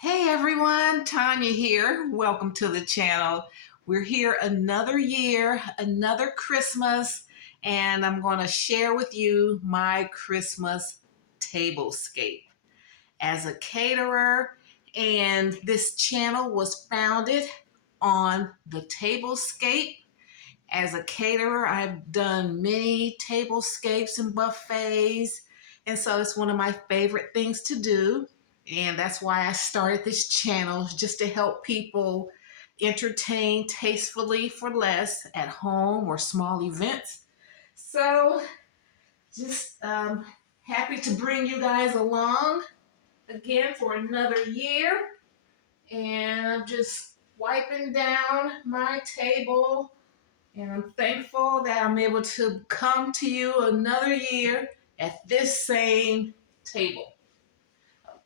Hey everyone, Tanya here. Welcome to the channel. We're here another year, another Christmas, and I'm going to share with you my Christmas tablescape. As a caterer, and this channel was founded on the tablescape. As a caterer, I've done many tablescapes and buffets, and so it's one of my favorite things to do. And that's why I started this channel, just to help people entertain tastefully for less at home or small events. So just happy to bring you guys along again for another year. And I'm just wiping down my table, and I'm thankful that I'm able to come to you another year at this same table.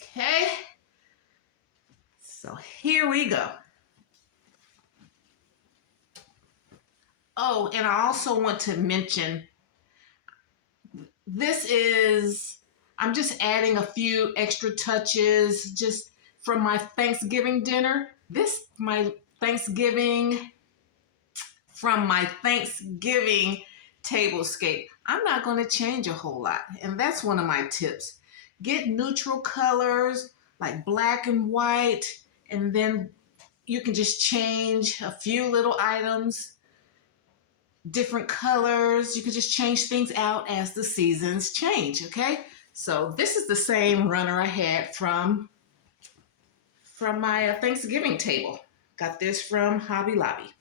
Okay, so here we go. Oh, and I also want to mention I'm just adding a few extra touches just from my Thanksgiving dinner. From my Thanksgiving tablescape. I'm not going to change a whole lot, and that's one of my tips. Get neutral colors like black and white, and then you can just change a few little items, different colors. You can just change things out as the seasons change, okay? So this is the same runner I had from my Thanksgiving table. Got this from Hobby Lobby.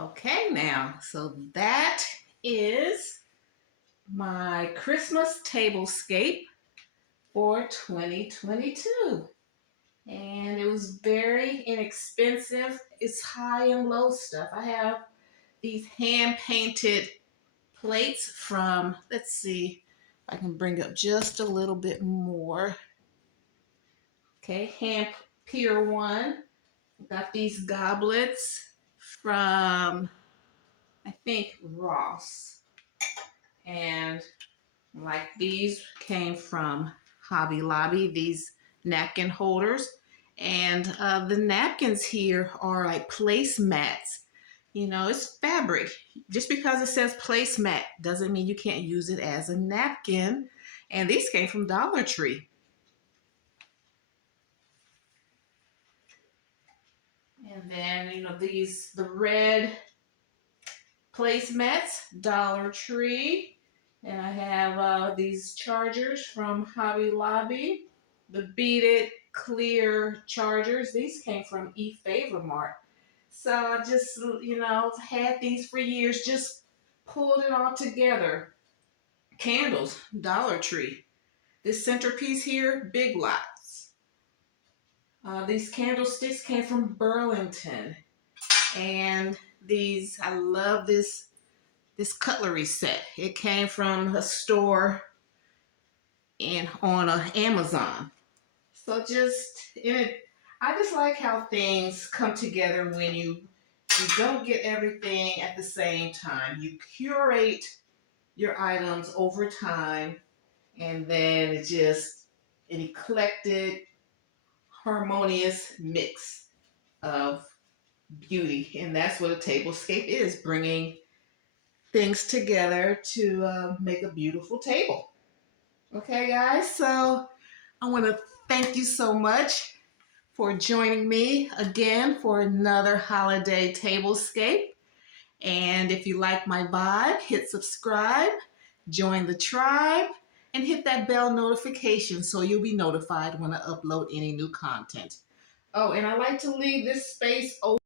Okay, now, so that is my Christmas tablescape for 2022. And it was very inexpensive. It's high and low stuff. I have these hand-painted plates from, let's see if I can bring up just a little bit more. Okay, hand Pier 1. Got these goblets from, I think, Ross. And like these came from Hobby Lobby, these napkin holders. And the napkins here are like placemats. You know, it's fabric. Just because it says placemat doesn't mean you can't use it as a napkin. And these came from Dollar Tree. And then, you know, these, the red placemats, Dollar Tree. And I have these chargers from Hobby Lobby. The beaded clear chargers. These came from eFavorMart. So I just, you know, had these for years, just pulled it all together. Candles, Dollar Tree. This centerpiece here, Big Lots. These candlesticks came from Burlington. And these, I love this cutlery set. It came from a store on Amazon. So I just like how things come together when you don't get everything at the same time. You curate your items over time, and then it's just an eclectic, harmonious mix of beauty. And that's what a tablescape is, bringing things together to make a beautiful table. Okay, guys, so I want to thank you so much for joining me again for another holiday tablescape. And if you like my vibe, hit subscribe, join the tribe, and hit that bell notification so you'll be notified when I upload any new content. Oh, and I like to leave this space open